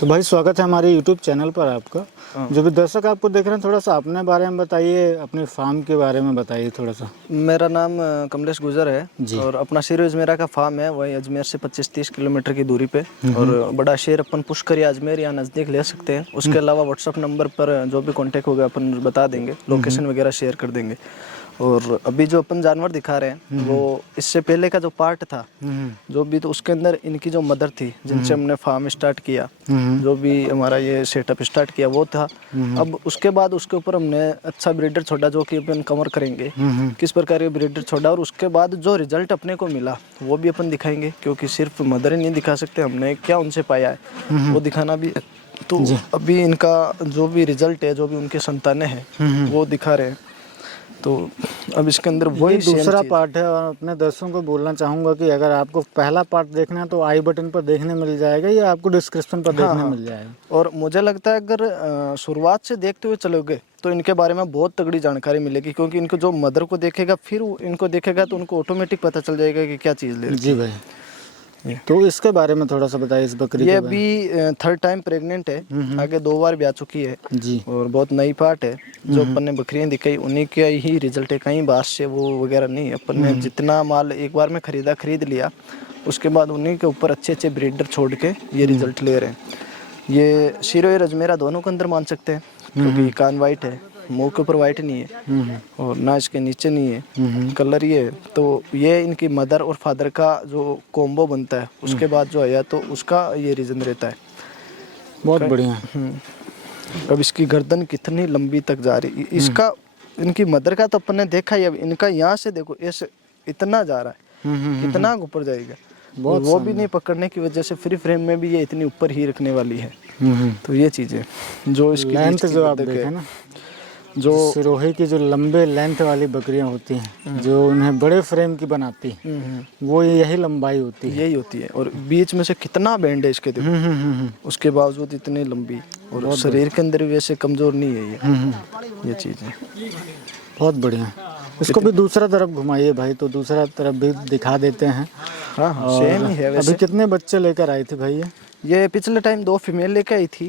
तो भाई स्वागत है हमारे YouTube चैनल पर आपका। जो भी दर्शक आपको देख रहे हैं, थोड़ा सा अपने बारे में बताइए, अपने फार्म के बारे में बताइए थोड़ा सा। मेरा नाम कमलेश गुजर है जी। और अपना शेर अजमेरा का फार्म है, वही अजमेर से 25-30 किलोमीटर की दूरी पे। और बड़ा शेर अपन पुष्कर या अजमेर या नज़दीक ले सकते हैं। उसके अलावा व्हाट्सअप नंबर पर जो भी कांटेक्ट होगा अपन बता देंगे, लोकेशन वगैरह शेयर कर देंगे। और अभी जो अपन जानवर दिखा रहे हैं वो इससे पहले का जो पार्ट था जो भी, तो उसके अंदर इनकी जो मदर थी जिनसे हमने फार्म स्टार्ट किया, जो भी हमारा ये सेटअप स्टार्ट किया वो था। अब उसके बाद उसके ऊपर हमने अच्छा ब्रीडर छोड़ा जो कि अपन कवर करेंगे किस प्रकार के ब्रीडर छोड़ा, और उसके बाद जो रिजल्ट अपने को मिला वो भी अपन दिखाएंगे, क्योंकि सिर्फ मदर ही नहीं दिखा सकते, हमने क्या उनसे पाया है वो दिखाना भी। तो अभी इनका जो भी रिजल्ट है, जो भी उनके संतानें हैं वो दिखा रहे हैं। तो अब इसके अंदर वही दूसरा पार्ट है, और अपने दर्शकों को बोलना चाहूँगा कि अगर आपको पहला पार्ट देखना है तो आई बटन पर देखने मिल जाएगा या आपको डिस्क्रिप्शन पर देखने मिल जाएगा। और मुझे लगता है अगर शुरुआत से देखते हुए चलोगे तो इनके बारे में बहुत तगड़ी जानकारी मिलेगी, क्योंकि इनको जो मदर को देखेगा फिर इनको देखेगा तो उनको ऑटोमेटिक पता चल जाएगा कि क्या चीज़ ले रही है। जी भाई, तो इसके बारे में थोड़ा सा बताइए इस बकरी ये के अभी 3rd टाइम प्रेग्नेंट है, आगे 2 बार ब्याह चुकी है जी। और बहुत नई पार्ट है। जो अपन ने बकरियां दिखाई उन्हीं का ही रिजल्ट है, कहीं बात से वो वगैरह नहीं है। अपन ने जितना माल एक बार में खरीद लिया, उसके बाद उन्हीं के ऊपर अच्छे अच्छे ब्रीडर छोड़ के ये रिजल्ट ले रहे हैं। ये शीरो और अजमेरा दोनों के अंदर मान सकते हैं, क्योंकि कान वाइट है, मुंह के ऊपर वाइट नहीं है और ना इसके नीचे नहीं है, कलर ये है। तो ये इनकी मदर और फादर का जो कॉम्बो बनता है उसके बाद जो आया तो उसका ये रीज़न रहता है। बहुत बढ़िया। अब इसकी गर्दन कितनी लंबी तक जा रही, इसका इनकी मदर का तो अपन ने देखा ही। अब इनका यहाँ से देखो ऐसे इतना जा रहा है, इतना ऊपर जाएगा, वो भी नहीं पकड़ने की वजह से फ्री फ्रेम में भी ये इतनी ऊपर ही रखने वाली है। तो ये चीज़ें जो इसकी लेंथ जो आप देखें ना, जो सिरोही की जो लंबे लेंथ वाली बकरियां होती हैं जो उन्हें बड़े फ्रेम की बनाती हैं, वो यही लंबाई होती है, यही होती है। और बीच में से कितना बैंड है इसके देखो, उसके बावजूद इतनी लंबी, और शरीर के अंदर भी वैसे कमजोर नहीं है ये चीज़ है। बहुत बढ़िया। इसको भी दूसरा तरफ घुमाइए भाई, तो दूसरा तरफ भी दिखा देते हैं। हाँ सेम ही है वैसे। अभी कितने बच्चे लेकर आई थी भाई ये पिछले टाइम 2 फीमेल लेके आई थी,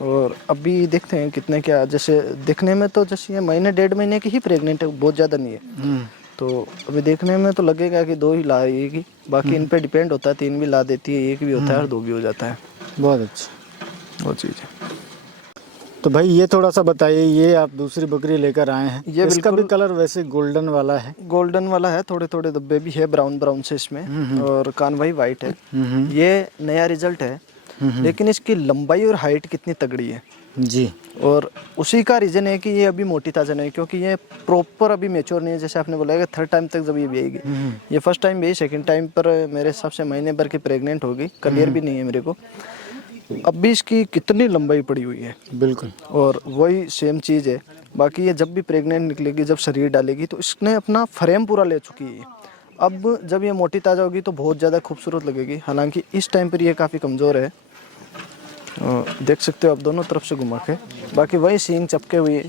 और अभी देखते हैं कितने क्या। जैसे दिखने में तो जैसे ये महीने 1.5 महीने की ही प्रेग्नेंट है, बहुत ज़्यादा नहीं है। तो अभी देखने में तो लगेगा कि 2 ही लाएगी, बाकी इन पे डिपेंड होता है, 3 भी ला देती है, 1 भी होता है और 2 भी हो जाता है। बहुत अच्छा, वो चीज़ है। तो भाई ये थोड़ा सा बताइए, ये आप दूसरी बकरी लेकर आए हैं, ये इसका भी कलर वैसे गोल्डन वाला है? गोल्डन वाला है, थोड़े थोड़े धब्बे भी है ब्राउन से इसमें, और कान भाई वाइट है। ये नया रिजल्ट है, लेकिन इसकी लंबाई और हाइट कितनी तगड़ी है जी। और उसी का रीज़न है कि ये अभी मोटी ताज़ा नहीं है, क्योंकि ये प्रॉपर अभी मेच्योर नहीं है। जैसे आपने बोला कि 3rd टाइम तक जब ये बेएगी, ये 1st टाइम बेई, 2nd टाइम पर मेरे हिसाब से महीने भर की प्रेग्नेंट होगी, क्लियर भी नहीं है मेरे को। अब भी इसकी कितनी लंबाई पड़ी हुई है। बिल्कुल। और वही सेम चीज़ है, बाकी ये जब भी प्रेग्नेंट निकलेगी, जब शरीर डालेगी, तो इसने अपना फ्रेम पूरा ले चुकी है। अब जब ये मोटी ताज़ा होगी तो बहुत ज़्यादा खूबसूरत लगेगी, हालांकि इस टाइम पर ये काफ़ी कमज़ोर है। देख सकते हो आप दोनों तरफ से घुमा के, बाकी वही सींग चपके हुए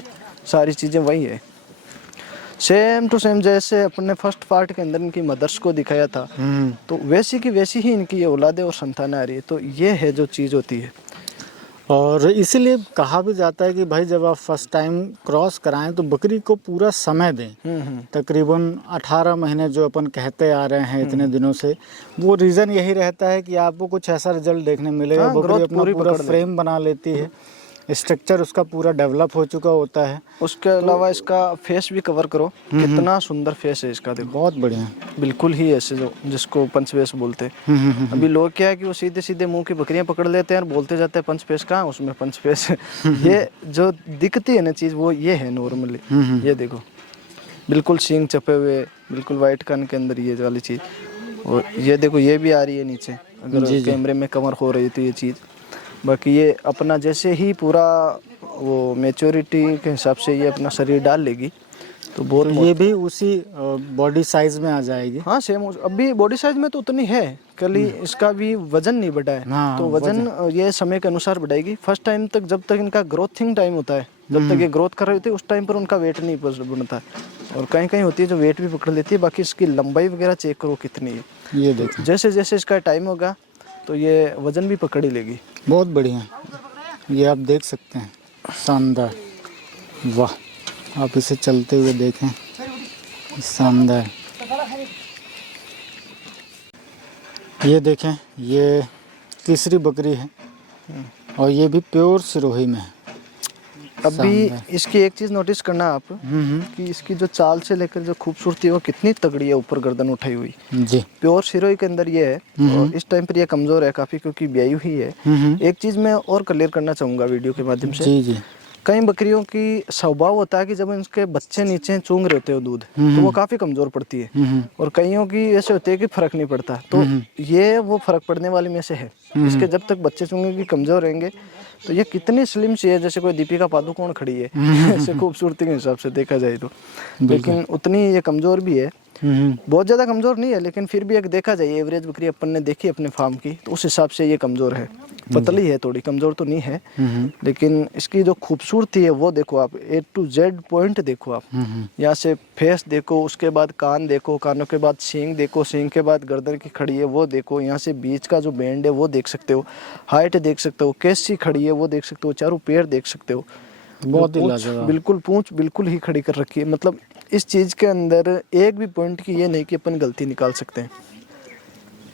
सारी चीज़ें वही है, सेम टू सेम जैसे अपने 1st पार्ट के अंदर इनकी मदर्स को दिखाया था, तो वैसी की वैसी ही इनकी ये औलादे और संतानें आ रही है। तो ये है जो चीज़ होती है। और इसीलिए कहा भी जाता है कि भाई जब आप 1st टाइम क्रॉस कराएं तो बकरी को पूरा समय दें। तकरीबन 18 महीने जो अपन कहते आ रहे हैं इतने दिनों से, वो रीज़न यही रहता है कि आपको कुछ ऐसा रिजल्ट देखने मिलेगा। बकरी अपना पूरा फ्रेम बना लेती है, स्ट्रक्चर उसका पूरा डेवलप हो चुका होता है। उसके अलावा इसका फेस भी कवर करो, कितना सुंदर फेस है इसका, देखो बहुत बढ़िया, बिल्कुल ही ऐसे जो जिसको पंचफेस बोलते हैं। अभी लोग क्या है कि वो सीधे सीधे मुंह की बकरियां पकड़ लेते हैं और बोलते जाते हैं पंचफेस कहाँ, उसमें पंचफेस है। ये जो दिखती है ना चीज़, वो ये है नॉर्मली। ये देखो बिल्कुल सींग चपे हुए, बिल्कुल वाइट कान के अंदर ये वाली चीज़, और ये देखो ये भी आ रही है नीचे, अगर कैमरे में कवर हो रही तो ये चीज़। बाकी ये अपना जैसे ही पूरा वो मेच्योरिटी के हिसाब से ये अपना शरीर डाल लेगी तो बहुत तो ये भी उसी बॉडी साइज में आ जाएगी। हाँ सेम, अभी बॉडी साइज में तो उतनी है, कल इसका भी वजन नहीं बढ़ा है। हाँ, तो वजन ये समय के अनुसार बढ़ाएगी। 1st टाइम तक जब तक इनका ग्रोथिंग टाइम होता है, जब तक ये ग्रोथ कर रही होती है, उस टाइम पर उनका वेट नहीं बनता है, और कहीं कहीं होती है जो वेट भी पकड़ लेती है। बाकी इसकी लंबाई वगैरह चेक करो कितनी है, ये देखो। जैसे जैसे इसका टाइम होगा तो ये वजन भी पकड़ ही लेगी। बहुत बढ़िया, ये आप देख सकते हैं, शानदार, वाह। आप इसे चलते हुए देखें, शानदार। ये देखें, ये तीसरी बकरी है और ये भी प्योर सिरोही में है। अभी इसकी एक चीज़ नोटिस करना आप कि इसकी जो चाल से लेकर जो खूबसूरती है वो कितनी तगड़ी है, ऊपर गर्दन उठाई हुई। जी, प्योर सिरोही के अंदर ये है और इस टाइम पर ये कमज़ोर है काफ़ी क्योंकि ब्याई हुई है। एक चीज़ मैं और क्लियर करना चाहूँगा वीडियो के माध्यम से। जी जी। कई बकरियों की स्वभाव होता है कि जब उनके बच्चे नीचे चूंग रहे होते हो दूध तो वो काफ़ी कमज़ोर पड़ती है, और कईयों की ऐसे होती है कि फ़र्क नहीं पड़ता। तो ये वो फ़र्क पड़ने वाले में से है। इसके जब तक बच्चे चूंगेंगे कमज़ोर रहेंगे तो ये कितनी स्लिम सी है, जैसे कोई दीपिका पादुकोण खड़ी है ऐसे खूबसूरती के हिसाब से देखा जाए तो, लेकिन उतनी ये कमज़ोर भी है। बहुत ज़्यादा कमज़ोर नहीं है, लेकिन फिर भी एक देखा जाए एवरेज बकरी अपन ने देखी अपने फार्म की तो उस हिसाब से ये कमज़ोर है, पतली है थोड़ी, कमज़ोर तो नहीं है। लेकिन इसकी जो खूबसूरती है वो देखो आप, A to Z पॉइंट देखो आप। यहाँ से फेस देखो, उसके बाद कान देखो, कानों के बाद सींग देखो, सींग के बाद गर्दन की खड़ी है वो देखो, यहाँ से बीच का जो बैंड है वो देख सकते हो, हाइट देख सकते हो, कैसी खड़ी है वो देख सकते हो, चारों पैर देख सकते हो। बहुत ही पूंछ लाजवाब। बिल्कुल, पूंछ बिल्कुल ही खड़ी कर रखी है। मतलब इस चीज़ के अंदर एक भी पॉइंट की ये नहीं कि अपन गलती निकाल सकते हैं।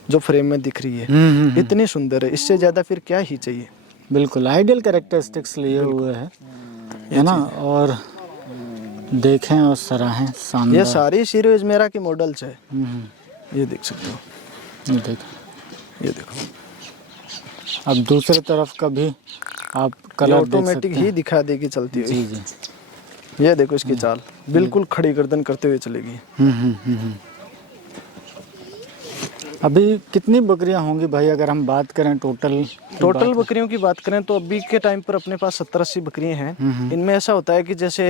जो फ्रेम में दिख रही है इतनी सुंदर है, इससे ज़्यादा फिर क्या ही चाहिए। बिल्कुल आइडियल कैरेक्टरिस्टिक्स लिए हुए है ना। और देखें और सराहें, ये शानदार। सारी सीरीज मेरा की मॉडल्स है, ये देख सकते हो। ये देखें, ये देखो, अब दूसरी तरफ का भी आप ये कलर देख ऑटोमेटिक सकते ही हैं। दिखा देगी चलती हुई। जी जी। ये देखो इसकी चाल, बिल्कुल खड़ी गर्दन करते हुए चलेगी। अभी कितनी बकरियां होंगी भाई, अगर हम बात करें टोटल बकरियों की बात करें तो अभी के टाइम पर अपने पास 70-80 बकरियां हैं। इनमें ऐसा होता है कि जैसे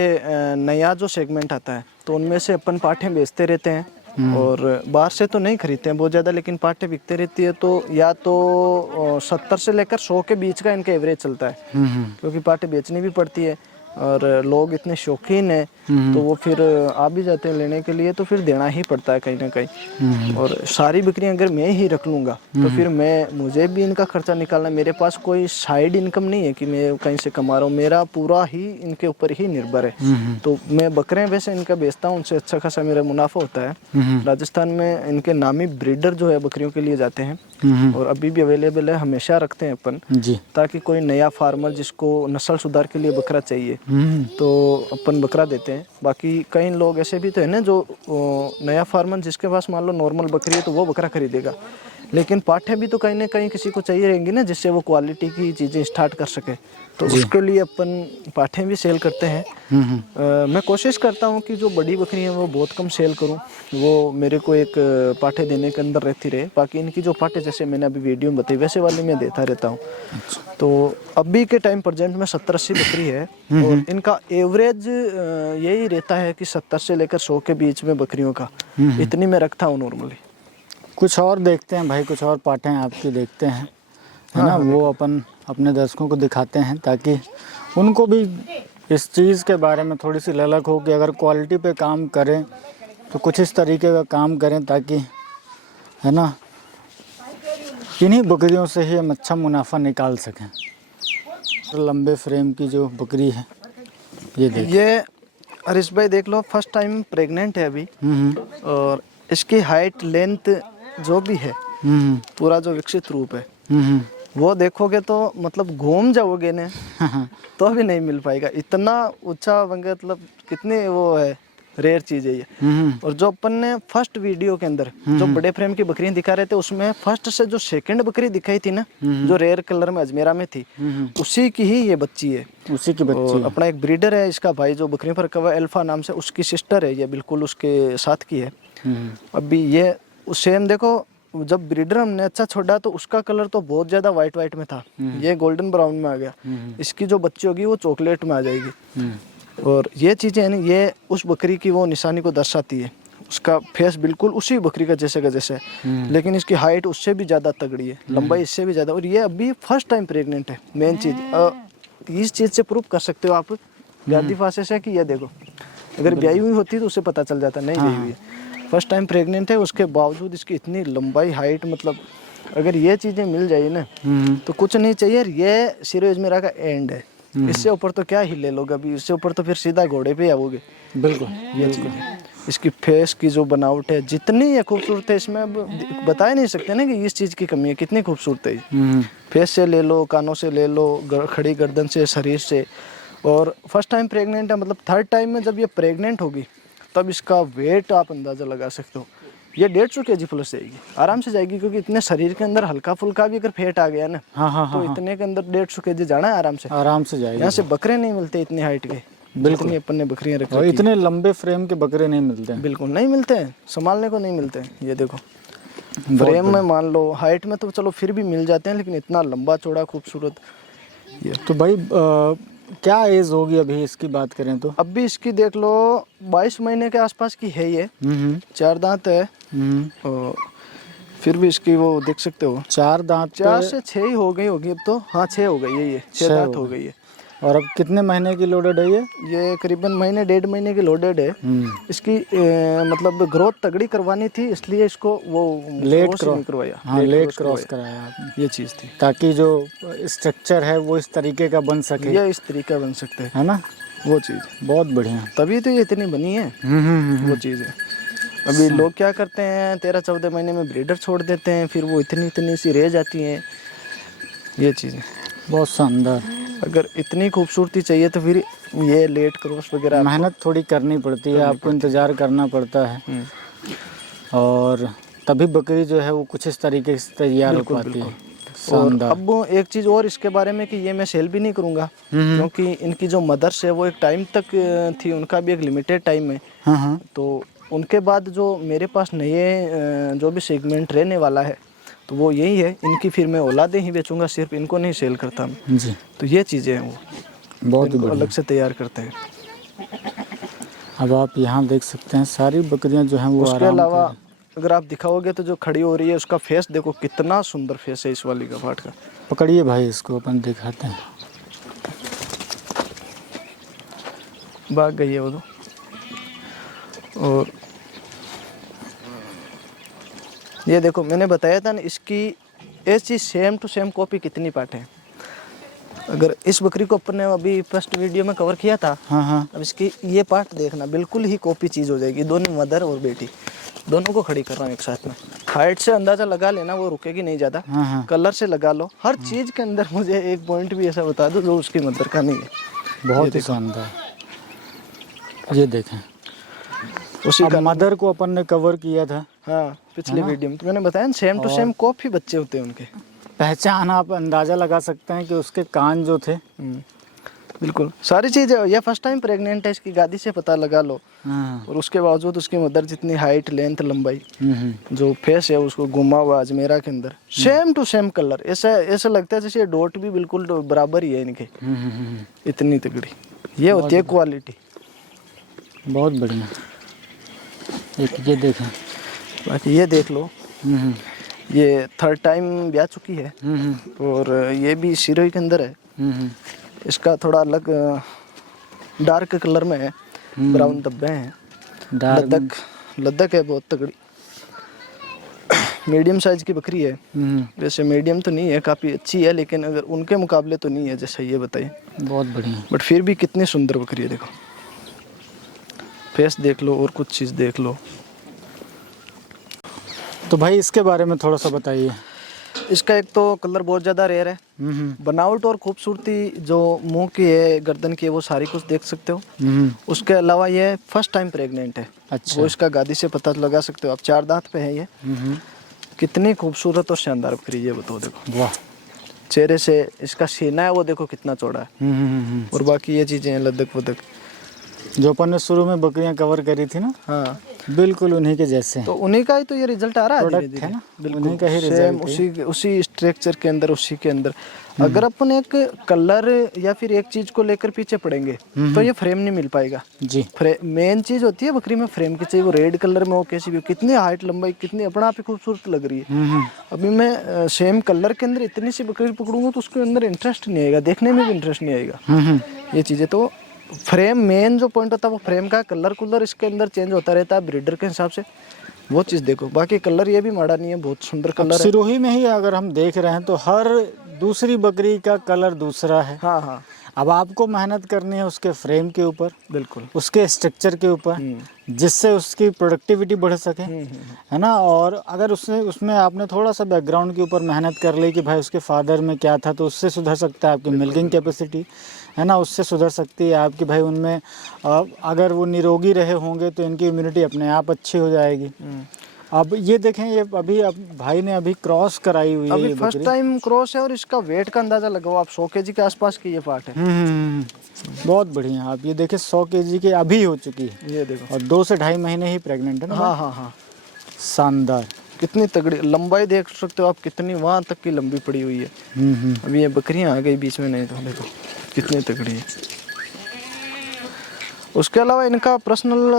नया जो सेगमेंट आता है तो उनमें से अपन पाठें बेचते रहते हैं और बाहर से तो नहीं खरीदते हैं बहुत ज़्यादा, लेकिन पाठें बिकते रहती है। तो या तो 70 से लेकर 100 के बीच का इनका एवरेज चलता है, क्योंकि पाठें बेचनी भी पड़ती है और लोग इतने शौकीन हैं तो वो फिर आ भी जाते हैं लेने के लिए, तो फिर देना ही पड़ता है कहीं ना कहीं। और सारी बकरियां अगर मैं ही रख लूँगा तो फिर मुझे भी इनका खर्चा निकालना, मेरे पास कोई साइड इनकम नहीं है कि मैं कहीं से कमा रहा हूँ, मेरा पूरा ही इनके ऊपर ही निर्भर है। तो मैं बकरें वैसे इनका बेचता हूँ, उनसे अच्छा खासा मेरा मुनाफा होता है। राजस्थान में इनके नामी ब्रीडर जो है बकरियों के लिए जाते हैं और अभी भी अवेलेबल है, हमेशा रखते हैं अपन जी। ताकि कोई नया फार्मर जिसको नस्ल सुधार के लिए बकरा चाहिए तो अपन बकरा देते हैं। बाकी कई लोग ऐसे भी तो है ना जो नया फार्मर जिसके पास मान लो नॉर्मल बकरी है तो वो बकरा खरीदेगा, लेकिन पाठे भी तो कहीं ना कहीं किसी को चाहिए रहेंगी ना जिससे वो क्वालिटी की चीज़ें स्टार्ट कर सके, तो उसके लिए अपन पाठें भी सेल करते हैं। मैं कोशिश करता हूँ कि जो बड़ी बकरी है वो बहुत कम सेल करूँ, वो मेरे को एक पाठे देने के अंदर रहती रहे। बाकी इनकी जो पाठे जैसे मैंने अभी वीडियो में बताई वैसे वाली मैं देता रहता हूँ। तो अभी के टाइम प्रेजेंट में 70-80 बकरी है और इनका एवरेज यही रहता है कि 70 से लेकर 100 के बीच में बकरियों का, इतनी मैं रखता हूँ नॉर्मली। कुछ और देखते हैं भाई, कुछ और पाठें आपकी देखते हैं, है ना। वो अपन अपने दर्शकों को दिखाते हैं ताकि उनको भी इस चीज़ के बारे में थोड़ी सी ललक हो कि अगर क्वालिटी पे काम करें तो कुछ इस तरीके का काम करें ताकि, है ना, इन्हीं बकरियों से ही हम अच्छा मुनाफा निकाल सकें। लंबे फ्रेम की जो बकरी है ये देखिए, ये हरीश भाई देख लो, फर्स्ट टाइम प्रेग्नेंट है अभी और इसकी हाइट लेंथ जो भी है पूरा जो विकसित रूप है वो देखोगे तो मतलब घूम जाओगे ने तो भी नहीं मिल पाएगा, इतना ऊंचा मतलब कितनी वो है, रेयर चीज है ये। और जो अपन ने फर्स्ट वीडियो के अंदर जो बड़े फ्रेम की बकरियां दिखा रहे थे उसमें फर्स्ट से जो सेकंड बकरी दिखाई थी ना जो रेयर कलर में अजमेरा में थी उसी की ही ये बच्ची है, उसी की बच्ची और अपना एक ब्रीडर है इसका भाई जो बकरियों पर कवा अल्फा नाम से, उसकी सिस्टर है ये, बिल्कुल उसके साथ की है। अभी ये सेम देखो, जब ब्रीडर हमने अच्छा छोड़ा तो उसका कलर तो बहुत ज़्यादा वाइट में था, ये गोल्डन ब्राउन में आ गया। इसकी जो बच्ची होगी वो चॉकलेट में आ जाएगी। और ये चीज़ें हैं ना, ये उस बकरी की वो निशानी को दर्शाती है। उसका फेस बिल्कुल उसी बकरी का जैसे है, लेकिन इसकी हाइट उससे भी ज़्यादा तगड़ी है, लंबाई इससे भी ज़्यादा, और ये अभी फर्स्ट टाइम प्रेग्नेंट है। मेन चीज़ इस चीज़ से प्रूव कर सकते हो आप गादी फांसे से कि ये देखो, अगर ब्याई हुई होती तो उसे पता चल जाता, नहीं ब्याई हुई है, फर्स्ट टाइम प्रेग्नेंट है, उसके बावजूद इसकी इतनी लंबाई हाइट, मतलब अगर ये चीज़ें मिल जाए ना तो कुछ नहीं चाहिए। ये शीरो अजमेरा का एंड है। इससे ऊपर तो क्या ही ले लोगे अभी, इससे ऊपर तो फिर सीधा घोड़े पे आओगे। बिल्कुल। ये चीज़ है। इसकी फेस की जो बनावट है जितनी ये खूबसूरत है, इसमें अब बता ही नहीं सकते ना कि इस चीज़ की कमी है, कितनी खूबसूरत है ये। फेस से ले लो, कानों से ले लो, खड़ी गर्दन से, शरीर से। और फर्स्ट टाइम प्रेग्नेंट है, मतलब थर्ड टाइम में जब ये प्रेग्नेंट होगी तब इसका वेट आप अंदाज़ा लगा सकते हो। ये 150 kg प्लस जाएगी, आराम से जाएगी, क्योंकि इतने शरीर के अंदर हल्का फुल्का भी अगर फैट आ गया ना तो इतने के अंदर 150 kg जाना है आराम से। आराम से जाएगी। यहाँ से बकरे नहीं मिलते इतनी हाइट के, बिल्कुल अपन ने बकरियाँ रखी और इतने लंबे फ्रेम के बकरे नहीं मिलते हैं। बिल्कुल नहीं मिलते हैं, संभालने को नहीं मिलते हैं। ये देखो फ्रेम में मान लो, हाइट में तो चलो फिर भी मिल जाते हैं, लेकिन इतना लंबा चौड़ा खूबसूरत ये। तो भाई क्या एज होगी अभी इसकी बात करें तो? अब भी इसकी देख लो 22 महीने के आसपास की है ये। 4 दांत है और फिर भी इसकी वो देख सकते हो 4 दांत 4 से 6 ही हो गई होगी अब तो। हाँ 6 हो गई है, ये 6 दांत हो गई है। और अब कितने महीने की लोडेड है ये करीबन महीने 1.5 महीने की लोडेड है। इसकी मतलब ग्रोथ तगड़ी करवानी थी, इसलिए इसको वो लेट क्रॉस करवाया। हाँ लेट क्रॉस कराया आपने, ये चीज़ थी, ताकि जो स्ट्रक्चर है वो इस तरीके का बन सके। ये इस तरीका बन सकते हैं, है ना? वो चीज़ बहुत बढ़िया। तभी तो ये इतनी बनी है। वो चीज़ है। अभी लोग क्या करते हैं 13-14 महीने में ब्रीडर छोड़ देते हैं, फिर वो इतनी इतनी सी रह जाती हैं। ये चीज़ें बहुत शानदार। अगर इतनी खूबसूरती चाहिए तो फिर ये लेट क्रॉस वगैरह मेहनत थोड़ी करनी पड़ती है, आपको इंतज़ार करना पड़ता है और तभी बकरी जो है वो कुछ इस तरीके से तैयार हो पाती है। और अब एक चीज़ और इसके बारे में कि ये मैं सेल भी नहीं करूँगा, क्योंकि इनकी जो मदर्स है वो एक टाइम तक थी, उनका भी एक लिमिटेड टाइम है। तो उनके बाद जो मेरे पास नए जो भी सेगमेंट रहने वाला है तो वो यही है, इनकी फिर मैं औलादें ही बेचूंगा, सिर्फ इनको नहीं सेल करता मैं जी। तो ये चीज़ें हैं वो बहुत इनको अलग से तैयार करते हैं। अब आप यहाँ देख सकते हैं सारी बकरियाँ जो हैं वो उसके आराम अलावा अगर आप दिखाओगे तो जो खड़ी हो रही है उसका फेस देखो, कितना सुंदर फेस है इस वाली का पाठ का। पकड़िए भाई, इसको अपन दिखाते हैं। भाग गई है वो तो। और ये देखो मैंने बताया था ना, इसकी ऐसी सेम टू सेम कॉपी कितनी पार्ट है। अगर इस बकरी को अपन ने अभी फर्स्ट वीडियो में कवर किया था, अब इसकी ये पार्ट देखना, बिल्कुल ही कॉपी चीज़ हो जाएगी। दोनों मदर और बेटी दोनों को खड़ी कर रहा हूँ एक साथ में। हाइट से अंदाज़ा लगा लेना, वो रुकेगी नहीं ज़्यादा। कलर से लगा लो, हर चीज़ के अंदर मुझे एक पॉइंट भी ऐसा बता दो जो उसकी मदर का नहीं है। बहुत ही शानदार। ये देखें, उसी का मदर को अपन ने कवर किया था। हाँ पिछले वीडियो में तो मैंने बताया सेम टू सेम कॉपी बच्चे होते हैं उनके। पहचान आप अंदाज़ा लगा सकते हैं कि उसके कान जो थे। बिल्कुल सारी चीज़ें। ये फर्स्ट टाइम प्रेग्नेंट है, इसकी गादी से पता लगा लो। और उसके बावजूद उसकी मदर जितनी हाइट, लेंथ, लंबाई, जो फेस है उसको घुमा हुआ अजमेरा के अंदर सेम टू सेम कलर, ऐसा लगता है जैसे डॉट भी बिल्कुल बराबर ही है इनके। इतनी तगड़ी ये होती है क्वालिटी। बहुत बढ़िया। एक ये देखें, बाकी ये देख लो, ये थर्ड टाइम ब्याह चुकी है और ये भी सिरोही के अंदर है। इसका थोड़ा अलग डार्क कलर में है, ब्राउन धब्बे हैं। लद्दक है बहुत तगड़ी। मीडियम साइज की बकरी है। वैसे मीडियम तो नहीं है, काफ़ी अच्छी है, लेकिन अगर उनके मुकाबले तो नहीं है जैसा ये बताइए। बहुत बढ़िया। बट फिर भी कितनी सुंदर बकरी है, देखो फेस देख लो और कुछ चीज़ देख लो। तो भाई इसके बारे में थोड़ा सा बताइए। इसका एक तो कलर बहुत ज़्यादा रेयर है, बनावट और खूबसूरती जो मुंह की है, गर्दन की है, वो सारी कुछ देख सकते हो। उसके अलावा ये फर्स्ट टाइम प्रेग्नेंट है। अच्छा। वो इसका गादी से पता लगा सकते हो आप। 4 दांत पे है ये। कितनी खूबसूरत और शानदार बकरी ये बताओ। देखो वाह, चेहरे से इसका सीना है वो देखो कितना चौड़ा है। और बाकी ये चीज़ें हैं लद्दक वद्दक जो अपन ने शुरू में बकरियां कवर करी थी ना, हाँ बिल्कुल उन्हीं के जैसे। तो उन्हीं का ही तो ये रिजल्ट आ रहा है प्रोडक्ट धीरे-धीरे। है ना, बिल्कुल उन्हीं का ही सेम रिजल्ट है। उसी स्ट्रक्चर के अंदर, उसी के अंदर। अगर अपन एक कलर या फिर एक चीज को लेकर पीछे पड़ेंगे तो ये फ्रेम नहीं मिल पाएगा जी। मेन चीज होती है बकरी में फ्रेम की, चाहिए वो रेड कलर में हो, कैसी भी हो, कितनी हाइट लंबाई, कितनी अपना आप ही खूबसूरत लग रही है। अभी मैं सेम कलर के अंदर इतनी सी बकरी पकड़ूंगा तो उसके अंदर इंटरेस्ट नहीं आएगा, देखने में भी इंटरेस्ट नहीं आएगा। ये चीजें तो फ्रेम मेन जो पॉइंट होता है वो फ्रेम का, कलर कुलर इसके अंदर चेंज होता रहता है ब्रीडर के हिसाब से। वो चीज़ देखो, बाकी कलर ये भी माड़ा नहीं है, बहुत सुंदर कलर है। सिरोही में ही अगर हम देख रहे हैं तो हर दूसरी बकरी का कलर दूसरा है। हाँ हाँ अब आपको मेहनत करनी है उसके फ्रेम के ऊपर, बिल्कुल। उसके स्ट्रक्चर के ऊपर, जिससे उसकी प्रोडक्टिविटी बढ़ सके, है ना। और अगर उसमें आपने थोड़ा सा बैकग्राउंड के ऊपर मेहनत कर ली कि भाई उसके फादर में क्या था, तो उससे सुधर सकता है आपकी मिल्किंग कैपेसिटी, है ना, उससे सुधर सकती है आपकी भाई उनमें अगर वो निरोगी रहे होंगे तो इनकी इम्यूनिटी अपने आप अच्छी हो जाएगी। अब ये देखें, ये अभी अब भाई ने अभी क्रॉस कराई हुई है अभी ये फर्स्ट बकरी। टाइम क्रॉस है और इसका वेट का अंदाजा लगाओ आप, 100 kg के आसपास की ये पार्ट है। बहुत बढ़िया। आप ये देखिए 100 kg के अभी हो चुकी है, ये देखो। और 2 से ढाई महीने ही प्रेग्नेंट है ना। हाँ हाँ हाँ, शानदार। कितनी तगड़ी लंबाई देख सकते हो आप, कितनी वहाँ तक की लंबी पड़ी हुई है। अभी ये बकरियां आ गई बीच में, नहीं तो देखो कितनी तगड़ी है। उसके अलावा इनका पर्सनल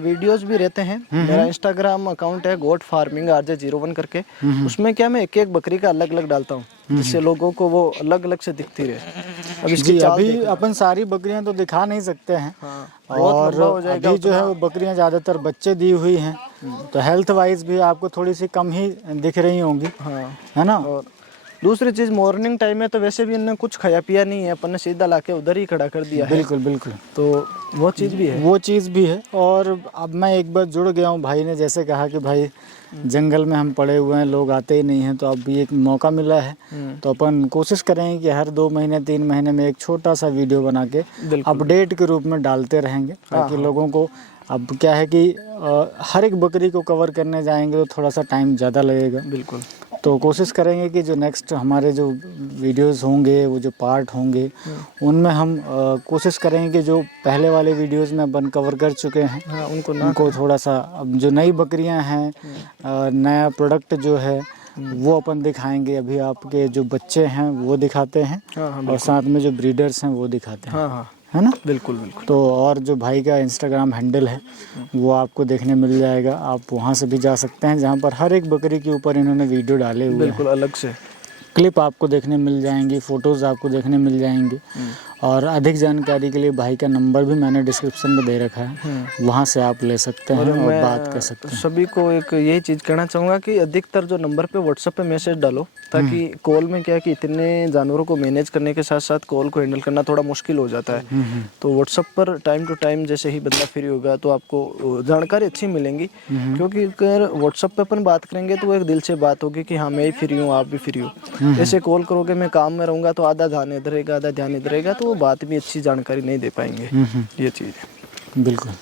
वीडियोस भी रहते हैं। मेरा इंस्टाग्राम अकाउंट है गोट फार्मिंग RJ01 करके। उसमें क्या मैं एक एक बकरी का अलग अलग डालता हूँ, जिससे लोगों को वो अलग अलग से दिखती रहे। अब इसकी जी, चाल अभी अपन सारी बकरियां तो दिखा नहीं सकते हैं। हाँ, और अभी जो है वो बकरियां ज़्यादातर बच्चे दी हुई हैं, तो हेल्थ वाइज भी आपको थोड़ी सी कम ही दिख रही होंगी, हाँ। है ना। और दूसरी चीज़, मॉर्निंग टाइम में तो वैसे भी इन्होंने कुछ खाया पिया नहीं है, अपन ने सीधा लाके उधर ही खड़ा कर दिया है। बिल्कुल बिल्कुल, तो वो चीज़ भी है। वो चीज़ भी है। और अब मैं एक बार जुड़ गया हूँ, भाई ने जैसे कहा कि भाई जंगल में हम पड़े हुए हैं, लोग आते ही नहीं हैं, तो अब भी एक मौका मिला है, तो अपन कोशिश करेंगे कि हर 2 महीने 3 महीने में एक छोटा सा वीडियो बना के अपडेट के रूप में डालते रहेंगे, ताकि लोगों को, अब क्या है कि हर एक बकरी को कवर करने जाएंगे तो थोड़ा सा टाइम ज़्यादा लगेगा। बिल्कुल। तो कोशिश करेंगे कि जो नेक्स्ट हमारे जो वीडियोस होंगे, वो जो पार्ट होंगे, उनमें हम कोशिश करेंगे कि जो पहले वाले वीडियोस में अपन कवर कर चुके हैं, हाँ, उनको थोड़ा सा, अब जो नई बकरियां हैं, नया प्रोडक्ट जो है वो अपन दिखाएंगे। अभी आपके जो बच्चे हैं वो दिखाते हैं, और साथ में जो ब्रीडर्स हैं वो दिखाते हैं, हाँ हाँ, है ना। बिल्कुल बिल्कुल। तो और जो भाई का इंस्टाग्राम हैंडल है वो आपको देखने मिल जाएगा, आप वहाँ से भी जा सकते हैं, जहाँ पर हर एक बकरी के ऊपर इन्होंने वीडियो डाले हुए हैं। बिल्कुल अलग से क्लिप आपको देखने मिल जाएंगी, फ़ोटोज़ आपको देखने मिल जाएंगी। और अधिक जानकारी के लिए भाई का नंबर भी मैंने डिस्क्रिप्शन में दे रखा है, वहाँ से आप ले सकते हैं और बात कर सकते हैं। सभी को एक यही चीज़ कहना चाहूँगा कि अधिकतर जो नंबर पे व्हाट्सएप पे मैसेज डालो, ताकि कॉल में क्या है कि इतने जानवरों को मैनेज करने के साथ साथ कॉल को हैंडल करना थोड़ा मुश्किल हो जाता है। तो व्हाट्सएप पर टाइम टू टाइम जैसे ही बंदा फ्री होगा तो आपको जानकारी अच्छी मिलेंगी, क्योंकि अगर व्हाट्सएप पे अपन बात करेंगे तो वो एक दिल से बात होगी कि हाँ मैं ही फ्री हूँ, आप भी फ्री हो। ऐसे कॉल करोगे मैं काम में रहूँगा तो आधा ध्यान इधर रहेगा, आधा ध्यान इधर रहेगा, तो वो बात भी अच्छी जानकारी नहीं दे पाएंगे। ये चीज़ है। बिल्कुल।